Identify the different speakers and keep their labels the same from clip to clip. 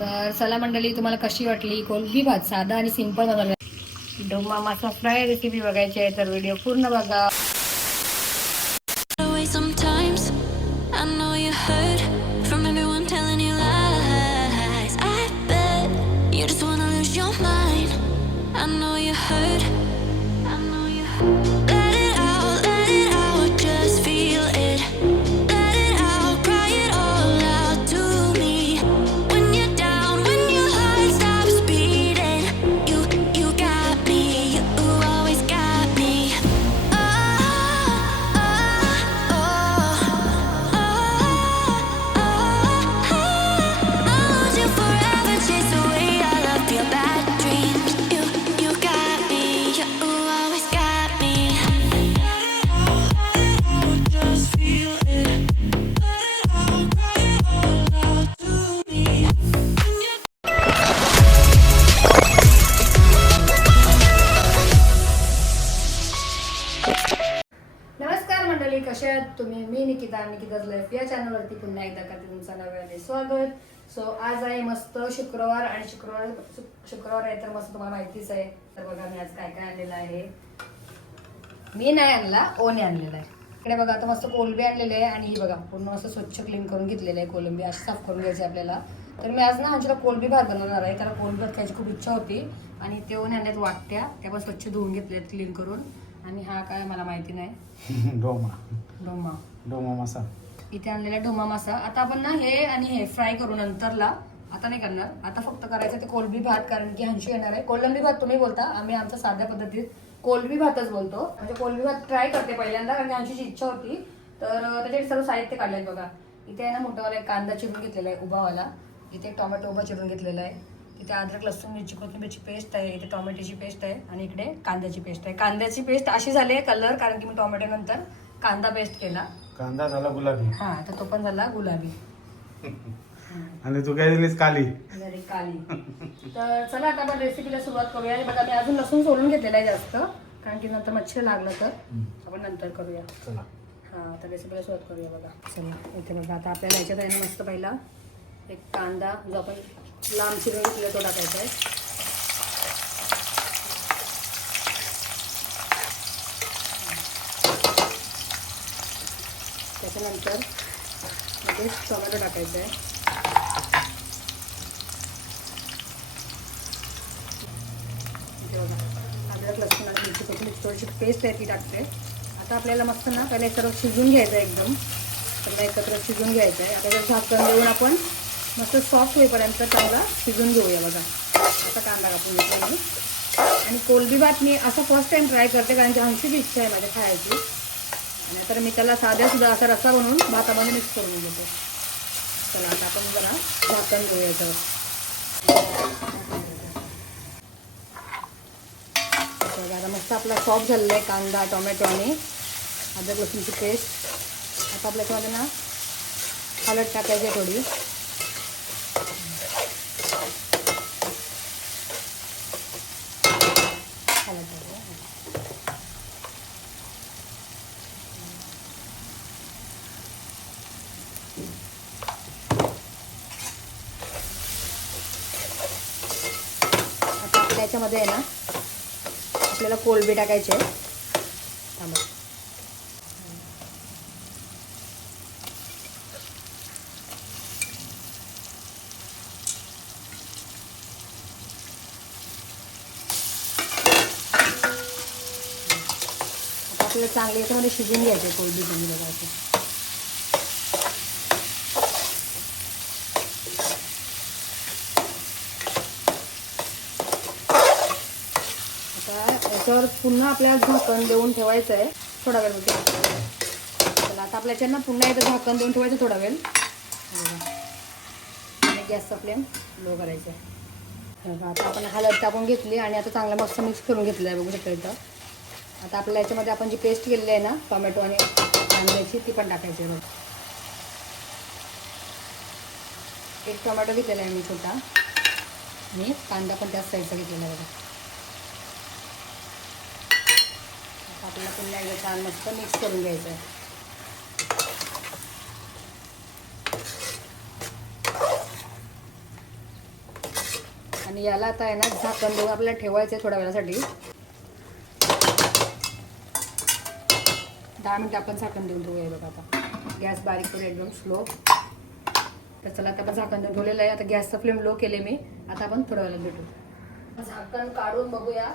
Speaker 1: तर चला मंडळी तुम्हाला कशी वाटली? कोणती भात साधा आणि सिंपल बनवलं. डोमा मासा फ्राय रेसिपी बघायची आहे तर व्हिडिओ पूर्ण बघा. निकिताज लाईफ या चॅनलवरती पुन्हा एकदा करते तुमचं नव्याने स्वागत. सो आज आहे मस्त शुक्रवार आणि शुक्रवार शुक्रवार आहे तर मस्त तुम्हाला माहितीच आहे. तर बघा मी आज काय काय आणलेलं आहे. मी नाही आणला ओने आणलेला आहे. इकडे बघा आता मस्त कोलंबी आणलेले आहे आणि ही बघा पूर्ण मस्त स्वच्छ क्लीन करून घेतलेलं आहे कोलंबी अशी साफ करून घ्यायची आपल्याला. तर मी आज ना आमच्याला कोलंबी भात बनवणार आहे. त्याला कोलंबी भात खायची खूप इच्छा होती आणि ते ओने आणल्यात वाटत्या त्या पण स्वच्छ धुवून घेतल्यात क्लीन करून. आणि हा काय मला माहिती नाही.
Speaker 2: डोमा.
Speaker 1: डोमा.
Speaker 2: डोमा मासा
Speaker 1: इथे आणलेला डोमा मासा आता आपण ना हे आणि हे फ्राय करू नंतरला. आता नाही करणार. आता फक्त करायचं ते कोलबी भात कारण की हंशी येणार आहे. कोलंबी भात तुम्ही बोलता. आम्ही आमच्या साध्या पद्धतीत कोलबी भातच बोलतो. म्हणजे कोलबी भात ट्राय करते पहिल्यांदा कारण की हंशीची इच्छा होती. तर अं, त्याच्यासाठी सर्व साहित्य काढलंय बघा. इथे आहे ना मोठावाला एक कांदा चिरून घेतलेला आहे उभावाला. इथे एक टोमॅटो उभा चिरून घेतलेला आहे. इथे अद्रक लसूण मिरची कोथिंबीरची पेस्ट आहे. इथे टोमॅटोची पेस्ट आहे आणि इकडे कांद्याची पेस्ट आहे. कांद्याची पेस्ट अशी झाली आहे कलर कारण की मी टोमॅटो नंतर कांदा पेस्ट केला.
Speaker 2: कांदा झाला गुलाबी.
Speaker 1: हा तर तो पण झाला गुलाबी.
Speaker 2: आणि तू काय दिलीस काली.
Speaker 1: जरी काली. तर चला आता आपण रेसिपीला सुरुवात करूया. आणि बघा मी अजून लसूण सोडून घेतलेला आहे जास्त कारण की नंतर मच्छर लागलं तर. आपण नंतर करूया.
Speaker 2: चला.
Speaker 1: हा तर रेसिपीला सुरुवात करूया बघा. चला इथे बघा आता आपल्याला याच्यात आहे ना मस्त पहिला एक कांदा जो आपण लांब चिरून घेतला तो टाकायचा आहे. त्याच्यानंतरमध्ये म्हणजे टोमॅटो टाकायचं आहे अद्रक लसूण आणि मिरची कोथिंबीर थोडीशी पेस्ट आहे ती टाकते. आता आपल्याला मस्त ना पहिला सर्व शिजून घ्यायचं आहे एकदम. सगळं एकत्र शिजून घ्यायचं आहे आता जर झाकण देऊन आपण मस्त सॉफ्ट होईपर्यंत चांगला शिजून घेऊया बघा. असा कांदा कापून घेतो आणि कोलबी भात मी असं फर्स्ट टाइम ट्राय करते कारण की आमची बी इच्छा आहे माझ्या खायची. आणि तर मी त्याला साध्या सुद्धा असा रस्सा बनवून भातामध्ये मिक्स करून घेतो चला आता आपण जरा झाकण घेऊया याच्यावर आता मस्त आपला सॉफ्ट झालेला आहे कांदा टोमॅटो आणि अद्रक लसूणची पेस्ट आता आपल्याच्यामध्ये ना हळद टाकायची थोडी हळद टाकूया. आता आपल्या याच्यामध्ये आहे ना आपल्याला कोलबी टाकायचे आहे. थांबा. आपल्याला चांगली याच्यामध्ये शिजून घ्यायचे कोलबी तुम्ही बघा तर पुन्हा आपल्याला झाकण देऊन ठेवायचं आहे. थोडा वेळ बघा चला आता आपल्या याच्यानं पुन्हा एकदा झाकण देऊन ठेवायचं थोडा वेळ. आणि गॅसचा फ्लेम लो करायचा आहे. आता आपण हलत टाकून घेतली आणि आता चांगला मस्त मिक्स करून घेतलं आहे बघू शकता इथं. आता आपल्या याच्यामध्ये आपण जी पेस्ट केलेली आहे ना टोमॅटो आणि कांद्याची ती पण टाकायची आहे बघा. एक टोमॅटो घेतलेला आहे मी छोटा. आणि कांदा पण त्याच साईडचा घेतलेला आहे बघा आता आपल्याला पुन्हा एकदा छान मस्त मिक्स करून घ्यायचं. आहे आणि याला आता आहे ना झाकण देऊन आपल्याला ठेवायचं आहे थोड्या वेळासाठी. दहा मिनटं आपण झाकण देऊन ठेवूया बघा आता. गॅस बारीक करून एकदम स्लो तर चला आता आपण झाकण देऊन ठेवलेलं आहे. आता गॅसचा फ्लेम लो केले मी. आता आपण थोड्या वेळाला भेटू. झाकण काढून बघूया.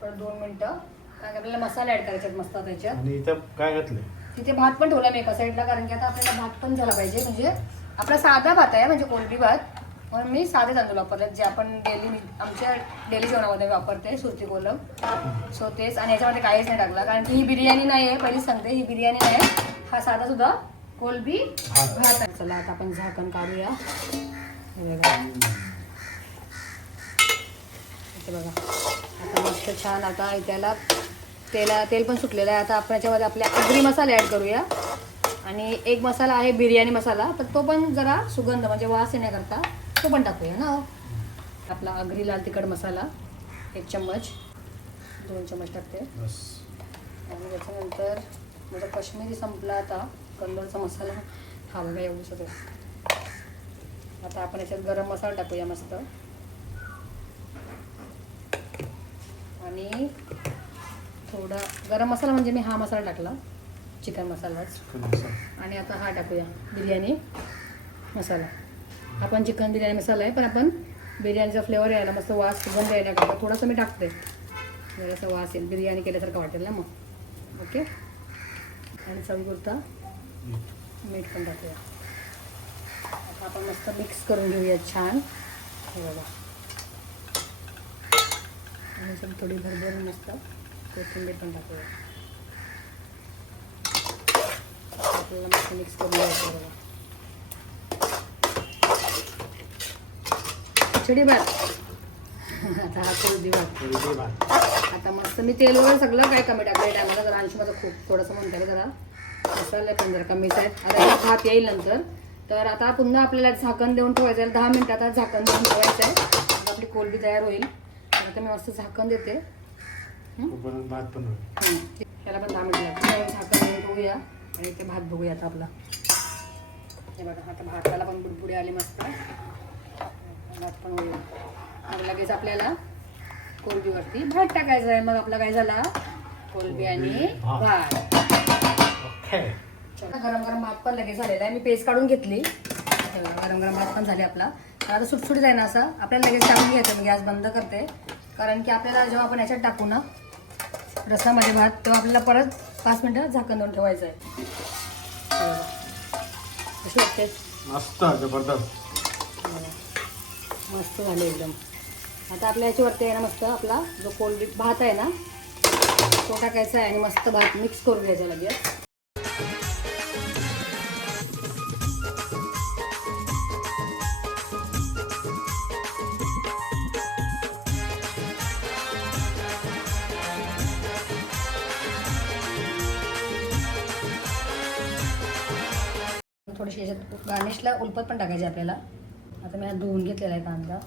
Speaker 1: पण दोन मिनटं. कारण की आपल्याला मसाले ऍड करायचे मस्त त्याच्यात.
Speaker 2: आणि इथं काय घातलं
Speaker 1: तिथे भात पण ठेवला मी एका साईडला कारण की आता आपल्याला भात पण झाला पाहिजे. म्हणजे आपला साधा भात आहे म्हणजे कोलबी भात. म्हणून मी साधे तांदूळ वापरले जे आपण डेली आमच्या डेली जेवणामध्ये वापरते सुरती कोलम. सो तेच आणि याच्यामध्ये काहीच नाही टाकला. कारण की ही बिर्याणी नाही आहे पहिलीच सांगते ही बिर्याणी नाही आहे. हा साधा सुद्धा कोलबी
Speaker 2: भात.
Speaker 1: आहे. चला आता आपण झाकण काढूया. हे बघा. आता मस्त छान आता त्याला तेला तेल पण सुटलेलं आहे. आता आपण याच्यामध्ये आपले आगरी मसाले ॲड करूया. आणि एक मसाला आहे बिर्याणी मसाला तर तो पण जरा सुगंध म्हणजे वास येण्याकरता तो पण टाकूया ना. आपला आगरी लाल तिखट मसाला एक चम्मच दोन चम्मच टाकते.
Speaker 2: बस.
Speaker 1: आणि त्याच्यानंतर माझा काश्मीरी संपला आता. कंदोरचा मसाला हा बघा एवढं सगळं. आता आपण याच्यात गरम मसाला टाकूया मस्त. आणि थोडा गरम मसाला म्हणजे मी हा मसाला टाकला. चिकन मसालाच आणि आता हा टाकूया. बिर्याणी मसाला. हा पण चिकन बिर्याणी मसाला आहे पण आपण बिर्याणीचा फ्लेवर यायला मस्त वास सुगंध येण्याकरता थोडासा मी टाकते. जरासा वास येईल. बिर्याणी केल्यासारखं वाटेल ना मग. ओके? आणि चवीपुरता मीठ पण टाकूया. आता आपण मस्त मिक्स करून घेऊया छान. हे बघा. आणि थोडी भरभरून मस्त कोथिंबीर पण टाकूया. आपल्याला मस्त मिक्स करून घ्यायचं बघा. खिचडी भात. आता हा कोळदी भात. आता मस्त मी तेल वगैरे सगळं काय कमी टाकलं टायमाला जरा अंश माझं खूप थोडंसं म्हणता जरा मसाले पण जरा कमीच आहेत. आता हे भात येईल नंतर. तर आता पुन्हा आपल्याला झाकण देऊन ठेवायचं आहे. दहा मिनिटात आता झाकण देऊन ठेवायचं आहे. आपली कोलबी तयार होईल. आता मी मस्त झाकण देते.
Speaker 2: भात पण होईल.
Speaker 1: त्याला पण दहा मिनिट लागतील झाकण ठेवूया. आणि ते भात बघूया आता आपला. हे बघा आता भाताला पण बुडबुडी आली मस्त. भात पण होईल. मग लगेच आपल्याला कोलबीवरती भात टाकायचा आहे. मग आपला काय झाला? कोलबी आणि भात. गरम गरम भात पण लगेच झालेला आहे. मी पेस्ट काढून घेतली. गरम गरम भात पण झाले आपला. आता सुटसुटीत आहे ना असं आपल्याला लगेच टाकून घ्यायचं मी गॅस बंद करते. कारण की आपल्याला जेव्हा आपण याच्यात टाकू ना रसामध्ये भात तेव्हा आपल्याला परत पाच मिनटं झाकण देऊन ठेवायचं आहे
Speaker 2: मस्त जबरदस्त.
Speaker 1: मस्त झाले एकदम. आता आपल्या याच्यावरती आहे ना मस्त आपला जो कोल्ड भात आहे ना तो टाकायचा आहे आणि मस्त भात मिक्स करून घ्यायचा लगेच. थोडीशी याच्यात गार्निशला उलपत पण टाकायची आपल्याला. आता मी हा धुवून घेतलेला आहे कांदा.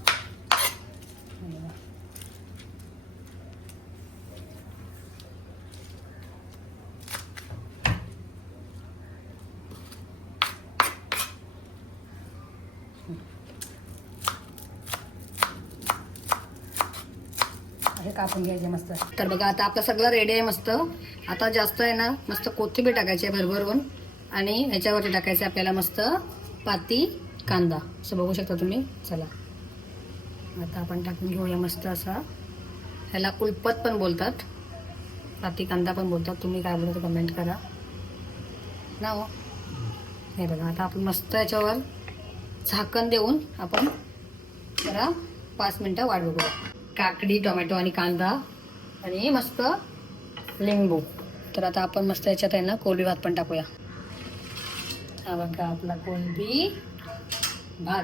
Speaker 1: हे कापून घ्यायचे मस्त. तर बघा आता आपला सगळं रेडी आहे मस्त. आता जास्त आहे ना मस्त कोथिंबीर टाकायची आहे भरभरून. आणि ह्याच्यावरती टाकायचं आहे आपल्याला मस्त पाती कांदा. असं बघू शकता तुम्ही. चला. आता आपण टाकून घेऊया मस्त असा. ह्याला उलपत पण बोलतात. पाती कांदा पण बोलतात. तुम्ही काय बोलता कमेंट करा. ना हो? हे बघा आता आपण मस्त याच्यावर झाकण देऊन आपण जरा पाच मिनटं वाट बघूया. काकडी टोमॅटो आणि कांदा आणि मस्त लिंबू. तर आता आपण मस्त याच्यात आहे ना कोळी भात पण टाकूया. हा बघा आपला कोलबी भात.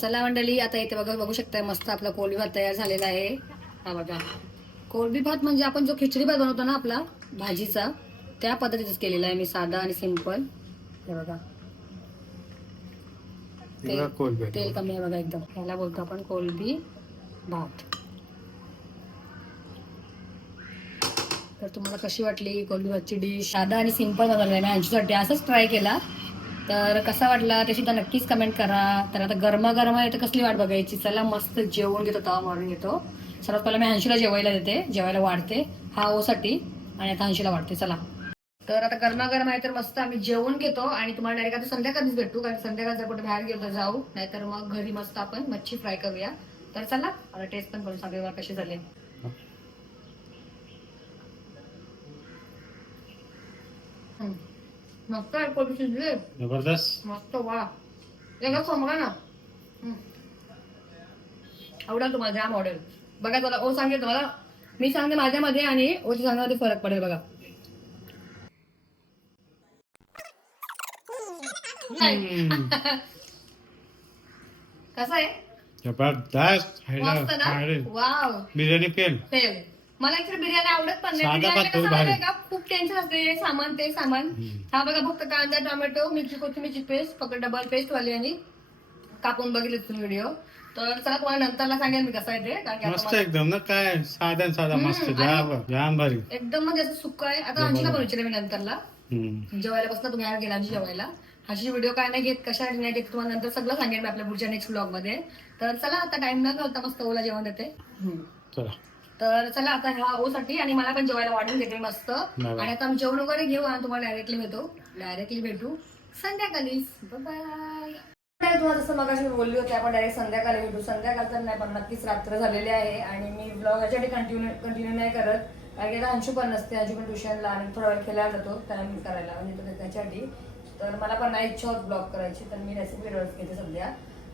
Speaker 1: चला मंडळी आता इथे बघा बघू शकताय मस्त आपला कोलबी भात तयार झालेला आहे. हा बघा. कोलबी भात म्हणजे आपण जो खिचडी भात बनवतो ना आपला भाजीचा त्या पद्धतीतच केलेला आहे मी साधा आणि सिंपल. हे बघा.
Speaker 2: तिला कोलबी
Speaker 1: तेल कमी आहे बघा एकदम. ह्याला बोलतो आपण कोलबी भात. तर तुम्हाला कशी वाटली कोलबी भातची डिश साधा आणि सिंपल बनवली आहे मी यांच्यासाठी असंच ट्राय केला. तर कसा वाटला ते सुद्धा नक्कीच कमेंट करा. तर आता गरमा गरमा आहे तर कसली वाट बघायची? चला मस्त जेवण घेतो तवा मारून घेतो. सर्वात पहिला मी हंशीला जेवायला देते. जेवायला वाढते. हा ओसाठी आणि आता हंशीला वाढते. चला. तर आता गरमा गरम आहे तर मस्त आम्ही जेवण घेतो आणि तुम्हाला डायरेक्ट आता संध्याकाळीच भेटू कारण संध्याकाळ जर कुठे बाहेर गेलो तर जाऊ. नाहीतर मग घरी मस्त आपण मच्छी फ्राय करूया. तर चला आता टेस्ट पण करून सांगूया मला कसे झाले हम्म. शिजले
Speaker 2: जबरदस्त.
Speaker 1: मस्त वा समजा ना. आवडेल तुम्हाला जाम आवडेल. बघा तुला ओ सांगेल तुम्हाला. मी सांगते माझ्यामध्ये आणि ओची सांगण्यामध्ये फरक पडेल बघा. कसं आहे?
Speaker 2: जबरदस्त.
Speaker 1: Wow
Speaker 2: biryani fail.
Speaker 1: फेल. मला ऍक्च्युली बिर्याणी आवडत पण नाही.
Speaker 2: साधा
Speaker 1: बिर्याणी
Speaker 2: पातळ
Speaker 1: कसं
Speaker 2: भारी.
Speaker 1: माहितीये का खूप टेन्शन असते. सामान ते सामान. हा बघा फक्त कांदा टोमॅटो मिरची कोथिंबीरची पेस्ट फक्त डबल पेस्ट वाली आणि कापून बघितले तुम्ही व्हिडिओ तर चला तुम्हाला नंतरला सांगेल मी कसा आहे ते कारण की आता
Speaker 2: मस्त
Speaker 1: मला-
Speaker 2: एकदम ना काय साधा साधा मस्त.
Speaker 1: आणि-
Speaker 2: जाम जाम भारी.
Speaker 1: एकदम म्हणजे असं सुक्क आहे. आता अंशीला पण विचारेल मी नंतरला.
Speaker 2: हम्म.
Speaker 1: जेवायला बसला तुम्ही आज गेला जेवायला. अशी व्हिडिओ काय नाही घेत कशा नाही घेत तुम्हाला नंतर सगळं सांगेल मी आपल्या पुढच्या नेक्स्ट ब्लॉगमध्ये. तर चला आता टाइम न घालता मस्त ओला जेवण देते.
Speaker 2: चला.
Speaker 1: तर चला आता ह्या ओ साठी आणि मला पण जेवायला वाढून देते मस्त. आणि आता आम्ही जेवण वगैरे घेऊ आणि तुम्हाला डायरेक्टली भेटू. डायरेक्टली भेटू. संध्याकाळीच. बाय तुम्हाला जसं मग मी बोलली होती आपण डायरेक्ट संध्याकाळी भेटू. संध्याकाळ तर नाही पण नक्कीच रात्र झालेली आहे आणि मी ब्लॉग याच्यासाठी कंटिन्यू कंटिन्यू नाही करत. कारण की आता अंशू पण नसते अंशू पण ट्युशनला आणि थोडा वेळ खेळायला जातो टाइम करायला म्हणजे तो त्याच्यासाठी तर मला पण नाही इच्छा होत ब्लॉग करायची तर मी रेसिपी घेते सध्या.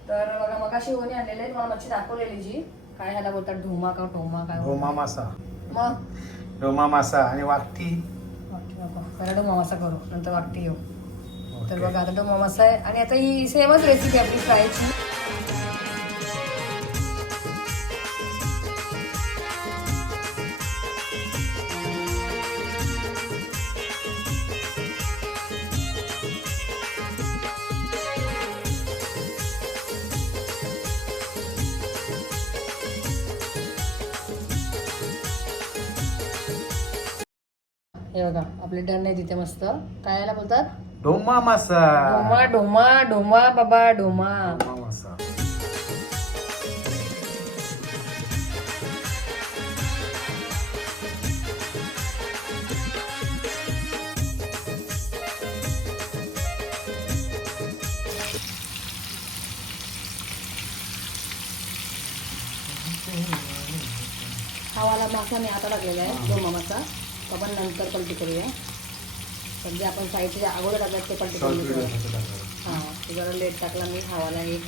Speaker 1: तर बघा मग अशी होणी आणलेली आहे तुम्हाला मच्छी दाखवलेली जी. काय ह्याला बोलतात? ढोमा का टोमा काय?
Speaker 2: गोमा मासा.
Speaker 1: मग?
Speaker 2: गोमा मासा आणि
Speaker 1: बाबा पहिला डोमा मासा करू नंतर वाटते येऊ. तर. बघा आता डोमा मासा आहे आणि आता ही सेमच रेसिपी आपली फ्रायची. हे बघा आपले डन आहे तिथे मस्त. काय याला बोलतात?
Speaker 2: डोमा मासा.
Speaker 1: डोमा डोमा डोमा बाबा डोमा.
Speaker 2: डोमा मासा.
Speaker 1: हा वाला मासा मी आता टाकलेला आहे डोमा मासा. आपण नंतर पलटी करूया. सध्या आपण साईडच्या अगोदर टाकल्यात ते पलटी करून हां ते जरा लेट टाकला मी खावाला एक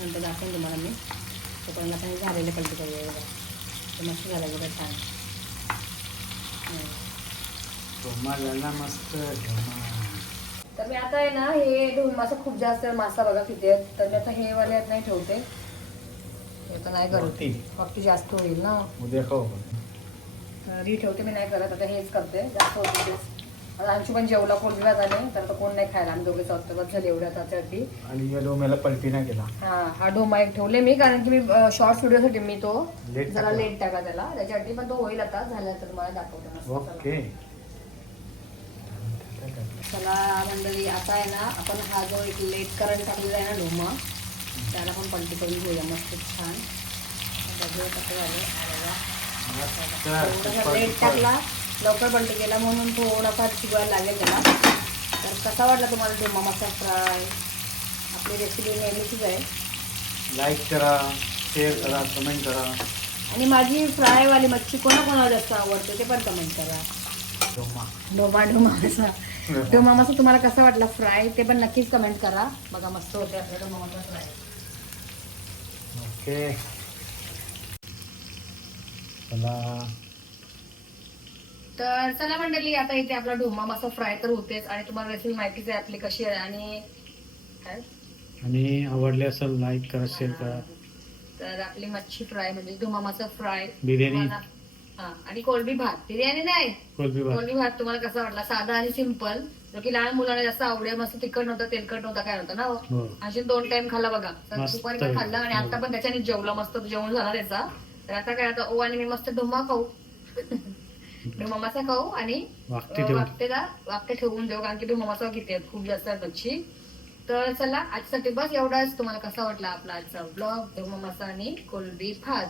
Speaker 1: नंतर दाखवेन तुम्हाला मी. तोपर्यंत आपण झालेले पलटी करूया बघा. ते मस्त झालं बघा छान.
Speaker 2: मस्त
Speaker 1: तर मी आता आहे ना हे ढोल मासा खूप जास्त मासा बघा किती आहेत. तर मी आता हे वाले नाही ठेवते. हे तर नाही करत. फक्त जास्त होईल ना.
Speaker 2: उद्या खाऊ
Speaker 1: तरी ठेवते मी नाही करत आता हेच करते जास्त होते तेच. आता आमची पण जेवला कोण दिला झाले तर आता कोण नाही खायला आम्ही दोघे स्वतः बस झाले एवढ्या त्याच्यासाठी
Speaker 2: आणि या डोम्याला पलटी नाही केला
Speaker 1: हा हा डोमा एक ठेवले मी कारण की मी शॉर्ट व्हिडिओसाठी मी तो
Speaker 2: Late
Speaker 1: जरा. लेट टाका त्याला. त्याच्यासाठी पण तो होईल आता झाला तर मला दाखवते
Speaker 2: ओके.
Speaker 1: चला मंडळी आता आहे ना आपण हा जो एक लेट करंट टाकलेला आहे ना डोमा त्याला पण पलटी करून घेऊया मस्त छान. झालं. थोडासा टाकला. लवकर पलटी केला म्हणून थोडाफार शिजवायला लागेल त्याला. तर कसा वाटला तुम्हाला डोमा मसाला फ्राय? आपली रेसिपी नेहमीचीच आहे.
Speaker 2: लाईक करा शेअर करा कमेंट करा.
Speaker 1: आणि माझी फ्रायवाली मच्छी कोणाकोणाला जास्त आवडते ते पण कमेंट करा.
Speaker 2: डोमा.
Speaker 1: डोमा डोमा मासा डोमा. मासा तुम्हाला कसा वाटला फ्राय ते पण नक्कीच कमेंट करा. बघा मस्त होते आपल्या डोमा मासा फ्राय.
Speaker 2: ओके
Speaker 1: तर चला मंडळी आता इथे आपला ढोमा मासा फ्राय तर होतेच आणि तुम्हाला रेसिपी माहितीच आहे आपली कशी आहे आणि काय?
Speaker 2: आणि आवडले असेल लाईक करा शेअर करा.
Speaker 1: तर आपली मच्छी फ्राय म्हणजे ढोमा मासा फ्राय
Speaker 2: बिर्याणी.
Speaker 1: हा आणि कोलबी भात. बिर्याणी नाही?
Speaker 2: कोलबी भात.
Speaker 1: कोलबी भात तुम्हाला कसा वाटला? साधा आणि सिंपल जो की लहान मुलांना जास्त आवडेल मस्त तिखट नव्हतं तेलकट नव्हता काय नव्हतं ना हो?
Speaker 2: हो.
Speaker 1: अशी दोन टाइम खाल्ला बघा. दुपारी पण. खाल्ला आणि आता पण त्याच्याने जेवलं मस्त जेवण झाला त्याचा. तर आता काय आता ओ आणि मी मस्त ढोमा खाऊ ममाचा खाऊ आणि
Speaker 2: वाकटे
Speaker 1: अं,
Speaker 2: ठेवून.
Speaker 1: देऊ कारण की ममाचा किती आहेत खूप जास्त मच्छी तर चला आजसाठी बस एवढाच तुम्हाला कसा वाटला आपला आजचा ब्लॉग ममाचा आणि कोलबी भात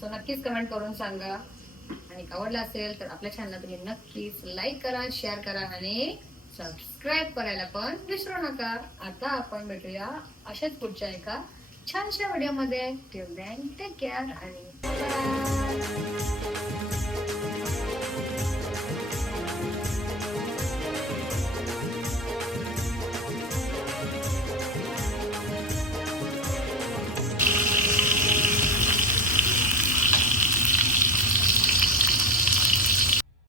Speaker 1: सो नक्कीच कमेंट करून सांगा आणि आवडला असेल तर आपल्या चॅनलला तुम्ही नक्कीच लाईक करा शेअर करा आणि सबस्क्राईब करायला पण विसरू नका आता आपण भेटूया अशाच पुढच्या एका छानशा व्हिडिओमध्ये टिल देन टेक केअर आणि.